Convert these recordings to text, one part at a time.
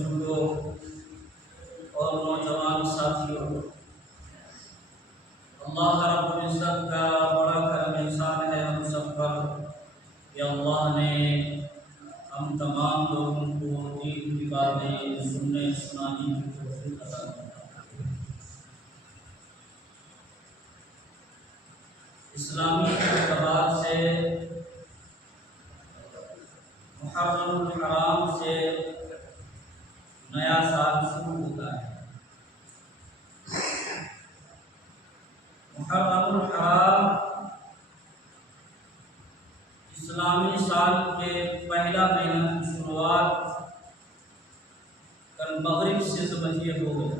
بزرگوں اور نوجوان ساتھیوں، اللہ رب العزت کا بڑا کرم احسان ہے ہم سب پر کہ اللہ نے ہم تمام لوگوں کو دین کی باتیں سننے سنانے کی توفیق عطا کی۔ اسلامی اعتبار سے محرم الحرام سے نیا سال شروع ہوتا ہے۔ محرم الحرام اسلامی سال کے پہلا مہینہ کی شروعات کل مغرب سے سمجھیے ہو گئی۔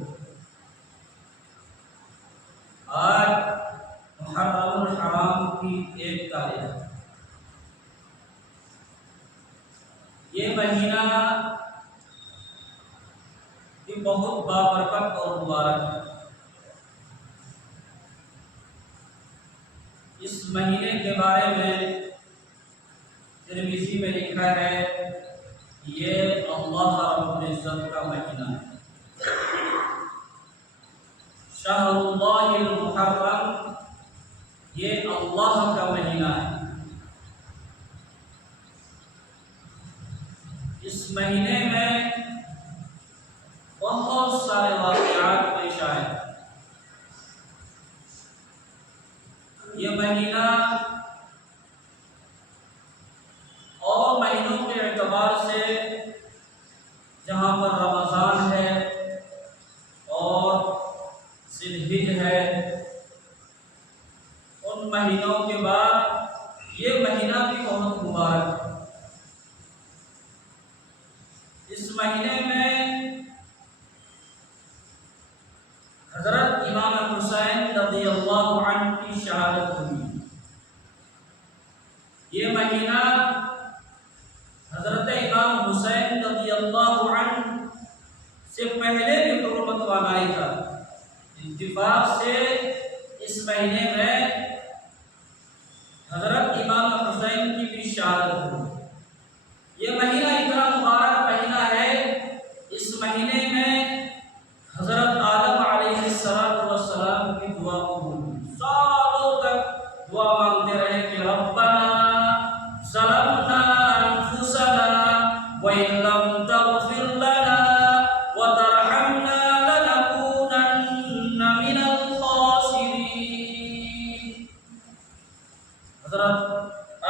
آج محرم الحرام کی 1 تاریخ۔ یہ مہینہ بھی بہت بابرکت اور مبارک ہے۔ اس مہینے کے بارے میں ترمذی میں لکھا ہے یہ اللہ رب العزت کا مہینہ ہے۔ شہر اللہ المحرم، یہ اللہ کا مہینہ ہے۔ اس مہینے میں بہت سارے واقعات پیش آئے۔ یہ مہینہ اور مہینوں کے اعتبار سے جہاں پر رمضان ہے اور ذی الحجہ ہے، ان مہینوں کے بعد یہ مہینہ بھی بہت مبارک ہے۔ اس مہینے میں حضرت امام حسین رضی اللہ عنہ کی شہادت ہوئی۔ یہ مہینہ حضرت امام حسین رضی اللہ عنہ سے پہلے بھی حرمت والا ہی تھا۔ اتفاق سے اس مہینے میں حضرت امام حسین کی بھی شہادت ہوئی۔ یہ مہینہ اتنا مبارک مہینہ ہے، اس مہینے میں حضرت آدم علیہ السلام کی دعا قبول ہوئی۔ سالوں تک دعا مانگتے رہے کہ ربنا ظلمنا انفسنا وان لم تغفر لنا وترحمنا لنكونن من الخاسرین۔ حضرت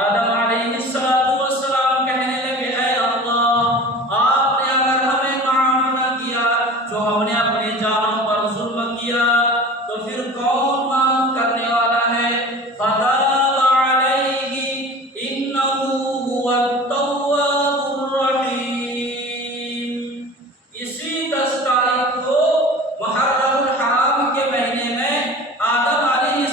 آدم علیہ السلام کہنے لگے اے اللہ، آپ نے اگر ہمیں معاف نہ کیا جو ہم نے اپنے جانوں پر ظلم کیا تو پھر کون معاف کرنے والا ہے؟ فتاب علیہ انہ هو التواب الرحیم۔ اسی 10 تاریخ کو محرم الحرام کے مہینے میں آدم علیہ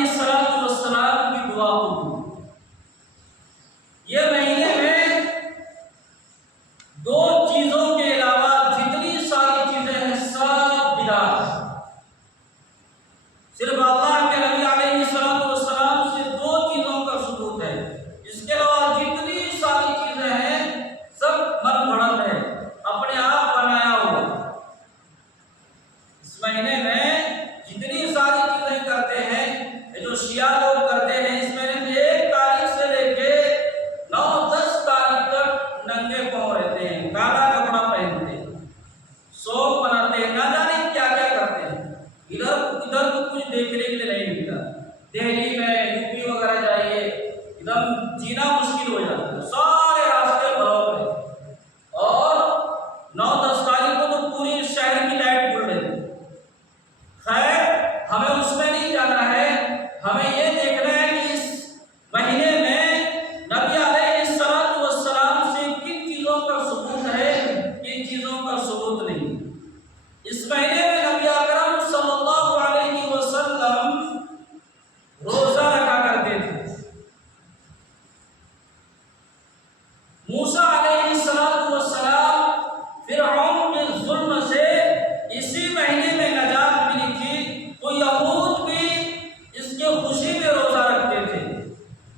السلام کی دعا قبول۔ یہ مہینے میں 2 چیزوں کے علاوہ جتنی ساری چیزیں ہیں سب بدعت ہیں۔ صرف اللہ کے نبی علیہ السلام سے 2 چیزوں کا ثبوت ہے، اس کے علاوہ جتنی ساری چیزیں ہیں سب من گھڑت ہے، اپنے آپ بنایا ہوا۔ اس مہینے میں جتنی ساری چیزیں کرتے ہیں، یہ جو شیعہ لوگ کرتے ہیں، اس مہینے میں 1 تاریخ سے لے کے 9-10 تاریخ تک ننگے پاؤں رہتے ہیں، کالا کپڑا پہنتے ہیں، سوگ بناتے ہیں، نہ جانے کیا کیا کرتے ہیں۔ ادھر کچھ دیکھنے کے لیے نہیں ملتا۔ دہلی میں یوپی وغیرہ جائیے، ایک دم جینا مشکل ہو جاتا ہے، سارے راستے بلاک ہیں، اور 9-10 تاریخ کو تو پوری شہر کی لائٹ بڑھ رہی ہے۔ خیر، ہمیں اس میں نہیں جانا ہے، ہمیں یہ دیکھنا ہے کہ اس مہینے میں نبی علیہ السلام سے کن چیزوں کا ثبوت ہے، کن چیزوں کا ثبوت نہیں۔ اس مہینے میں نبی اکرم صلی اللہ علیہ وسلم روزہ رکھا کرتے تھے۔ موسیٰ علیہ السلام فرعون کے ظلم سے اسی مہینے میں نجات ملی تھی، تو یہود بھی اس کے خوشی میں روزہ رکھتے تھے۔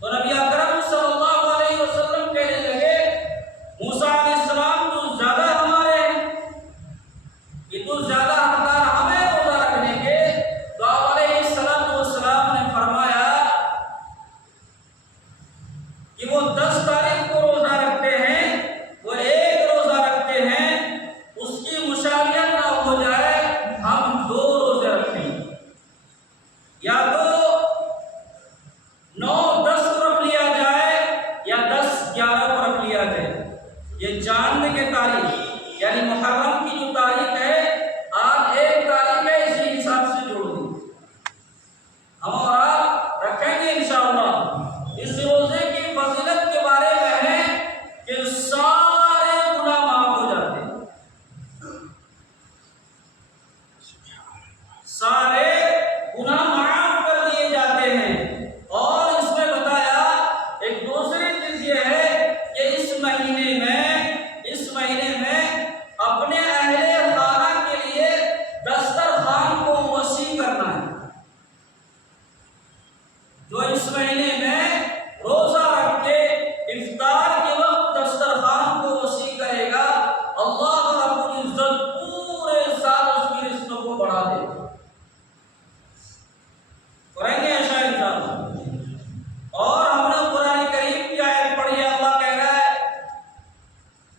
تو نبی اکرم صلی اللہ علیہ وسلم کہنے لگے موسیٰ علیہ السلام چاند کے تاریخ یعنی محرم کی جو تاریخ ہے آج 1 تاریخ ہے، اسی حساب سے جوڑ دیں، ہم اور آپ رکھیں گے انشاءاللہ۔ اس روزے کی فضیلت کے بارے میں ہے کہ سارے گناہ معاف ہو جاتے ہیں، سارے گناہ معاف کر دیے جاتے ہیں۔ اور اس میں بتایا ایک دوسری چیز یہ ہے کہ اس مہینے میں اپنے اہل خانہ کے لیے دسترخوان کو وسیع کرنا ہے۔ جو اس مہینے میں روزہ رکھ کے افطار کے وقت دسترخوان کو وسیع کرے گا، اللہ رب العزت پورے سال اس کی رزق کو بڑھا دے گا۔ کریں گے ایسا انشاءاللہ۔ اور ہم نے قرآن کریم کی آیت پڑھی ہے، اللہ کہہ رہا ہے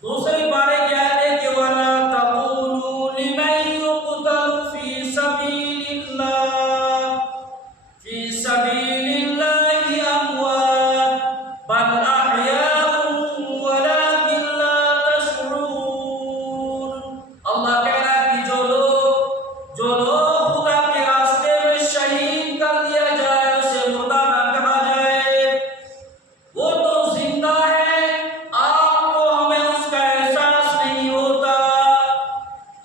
دوسری پارے کی آیت ہے کہ وَلَا تَقُولُوا لِمَن يُقْتَلُ فِي سَبِيلِ اللَّهِ أَمْوَاتٌ بَلْ أَحْيَاءٌ وَلَٰكِن لَّا تَشْعُرُونَ۔ اللہ کہہ رہا ہے کہ جو لوگ خدا کے راستے میں شہید کر دیا جائے، اسے مردہ نہ کہا جائے، وہ تو زندہ ہے، آپ کو ہمیں اس کا احساس نہیں ہوتا۔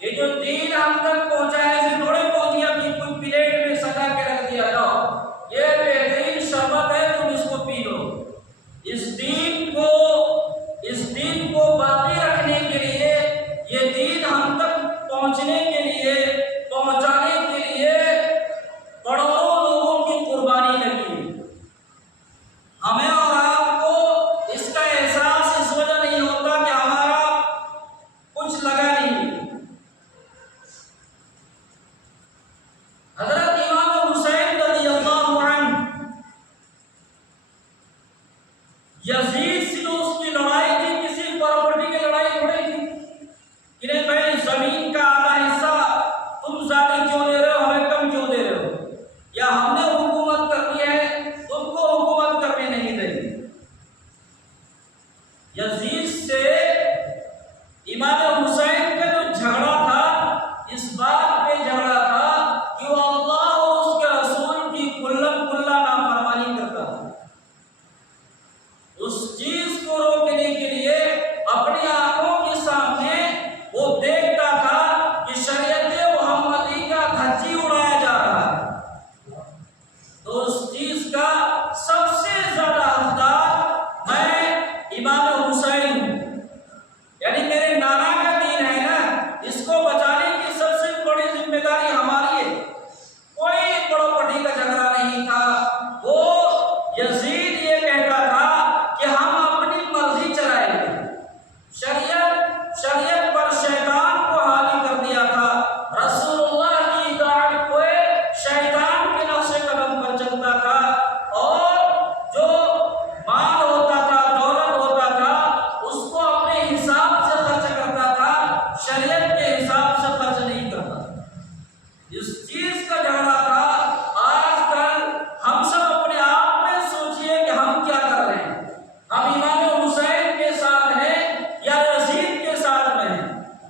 یہ جو دین ہم تک پہنچا ہے، اسے تھوڑے پہنچیا کہ کوئی پلیٹ میں سجا کے رکھ دیا جاؤ، یہ بہترین شربت ہے، تم اس کو پی لو۔ اس دین کو باقی رکھنے کے لیے، یہ دین ہم تک پہنچنے کے لیے، پہنچانے کے لیے کروڑوں لوگوں کی قربانی لگی ہے۔ ہمیں اور آپ کو اس کا احساس اس وجہ نہیں ہوتا کہ ہمارا کچھ لگا نہیں ہے۔ حضرت امام حسین رضی اللہ عنہ، یزید سے جو اس کی لڑائی تھی، کسی پراپرٹی کی لڑائی تھوڑی تھی کہ نہیں بھائی زمین کا آدھا حصہ تم زیادہ کیوں دے رہے ہو، ہمیں کم کیوں دے رہے ہو، یا ہم نے حکومت کرنی ہے تم کو حکومت کرنے نہیں دیں گے۔ یزید سے امام حسین کا جو جھگڑا تھا، اس بات پہ جھگڑا تھا کہ وہ اللہ اور اس کے رسول کی کھلم کھلا نافرمانی کرتا تھا۔ اس چیز کو روکنے کے لیے اپنی آنکھوں کے سامنے وہ دیکھتا تھا کہ شریعت محمدی کا دھجی اڑایا جا رہا ہے، تو اس چیز کا سب سے زیادہ حقدار میں امام حسین ہوں، یعنی میرے نانا کا دین ہے نا، اس کو بچانے کی سب سے بڑی ذمہ داری ہماری ہے۔ کوئی پراپرٹی کا جھگڑا نہیں تھا۔ وہ یزید یہ کہتا تھا کہ ہم اپنی مرضی چلائیں گے، شریعت پر شیطان کو حاوی کر دیا تھا، رسول اللہ کی اطاعت کو شیطان کے نقش قدم پر چلتا تھا، اور جو مال ہوتا تھا، دولت ہوتا تھا، اس کو اپنے حساب سے خرچ کرتا تھا، شریعت کے حساب سے خرچ نہیں کرتا۔ اس چیز کا جھگڑا تھا۔ آج کل ہم سب اپنے آپ میں سوچئے کہ ہم کیا کر رہے ہیں، ہم امام حسین کے ساتھ ہیں یا یزید کے ساتھ میں ہیں،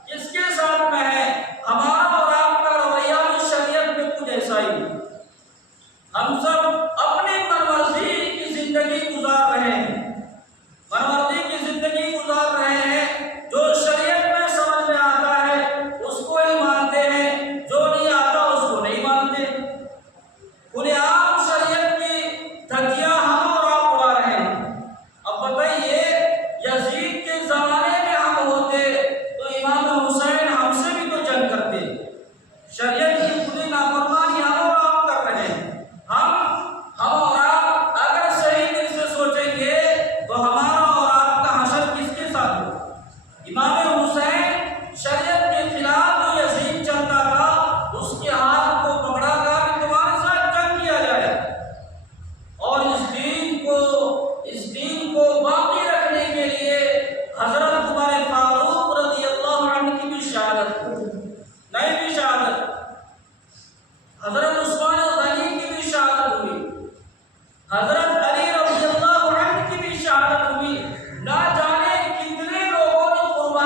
کس کے ساتھ میں ہیں؟ ہمارا اور آپ کا رویہ بھی شریعت میں کچھ ایسا ہی ہے۔ ہم سب اپنی منمرضی کی زندگی گزار رہے ہیں، منمرضی کی زندگی گزار رہے ہیں، جو شریعت میں سمجھ میں آتا ہے اس کو ہی مانتے ہیں، جو نہیں آتا اس کو نہیں مانتے۔ کھلے عام شریعت کی دھجیاں ہم اور آپ اڑا رہے ہیں۔ اب بتائیے، یزید کے زمانے میں ہم ہوتے تو امام حسین ہم سے بھی تو جنگ کرتے۔ شریعت کی کھلی نافرمانی ہم اور آپ کر رہے ہیں۔ ہم اور آپ اگر صحیح دل سے سوچیں گے تو ہمارا اور آپ کا حشر کس کے ساتھ ہوگا؟ امام حسین شریعت کے خلاف جو یزید چلتا تھا، اس کے ہاتھ کو پکڑا کر تمہارے ساتھ جنگ کیا جائے، اور اس دین کو باقی رکھنے کے لیے حضرت عمر فاروق رضی اللہ عنہ کی بھی شہادت ہوئی، نہیں بھی شہادت، حضرت عثمان غنی کی بھی شہادت ہوئی، حضرت علی رضی اللہ عنہ کی بھی شہادت ہوئی، نہ جانے کتنے لوگوں نے قربانی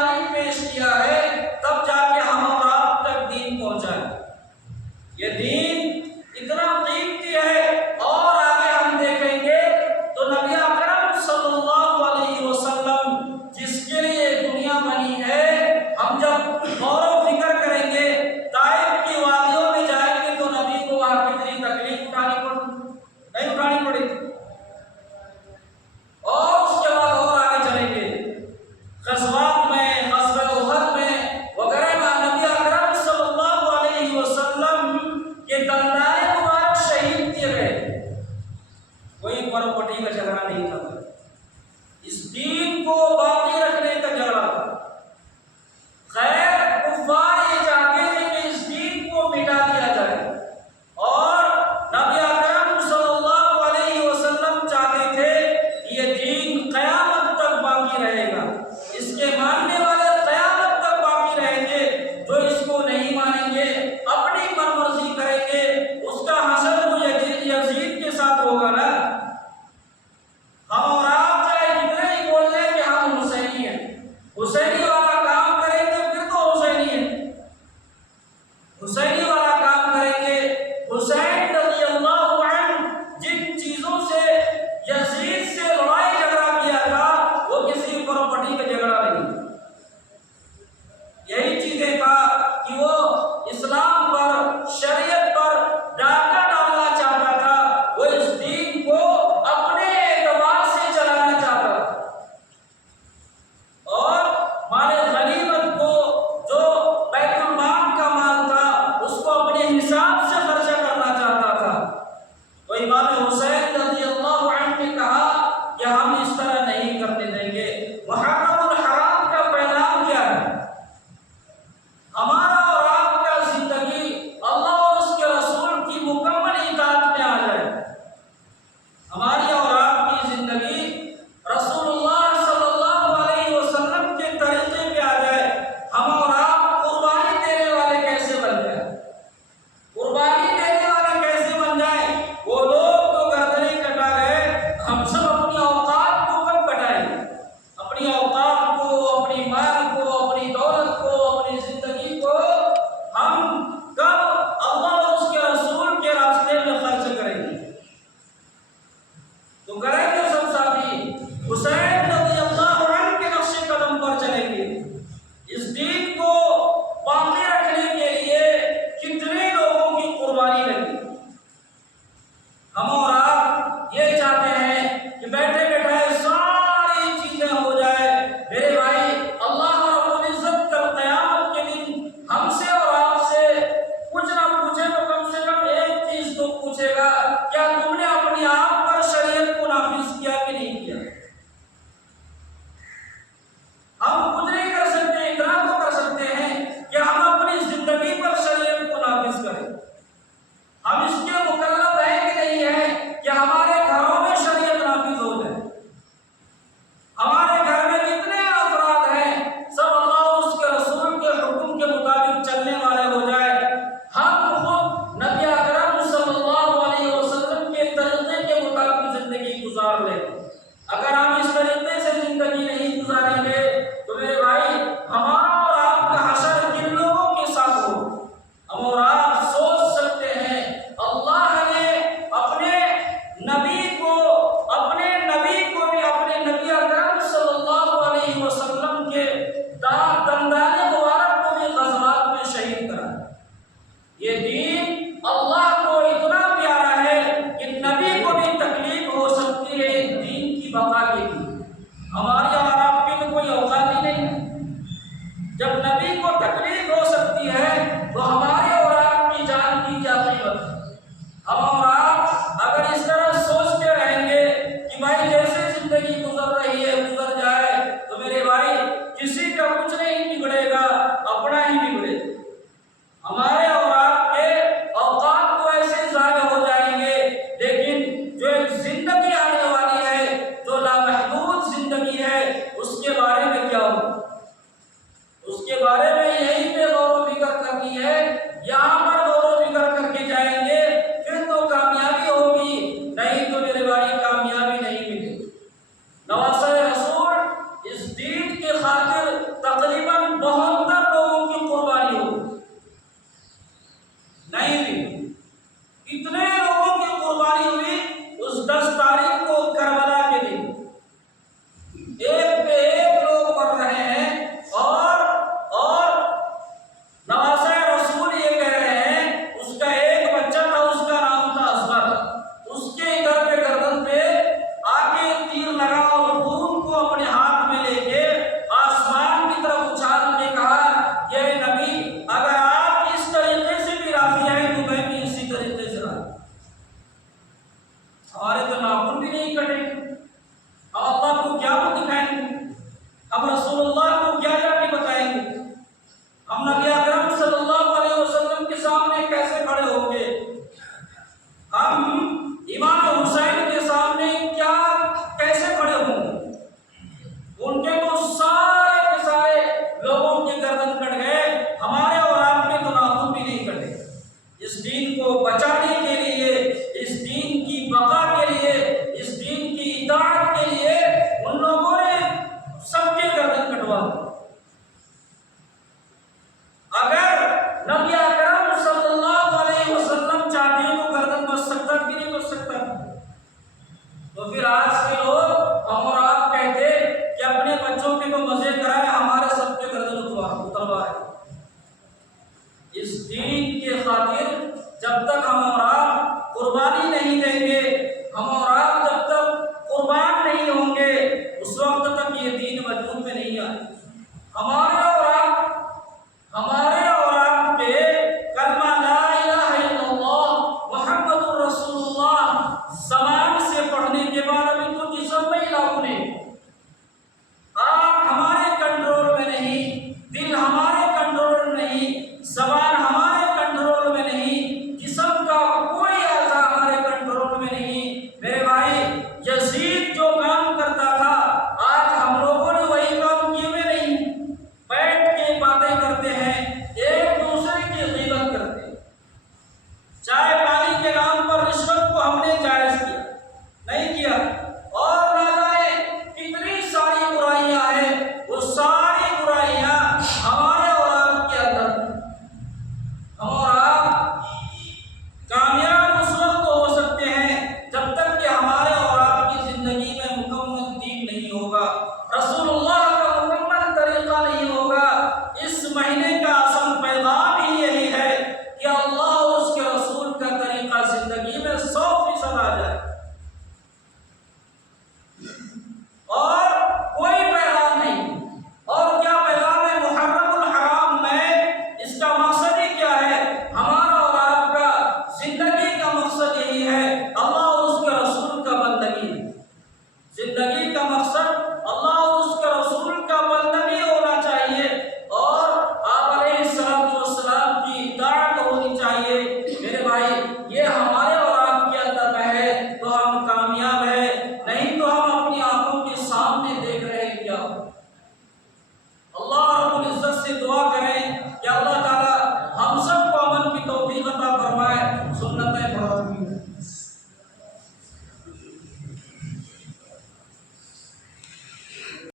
جب نبی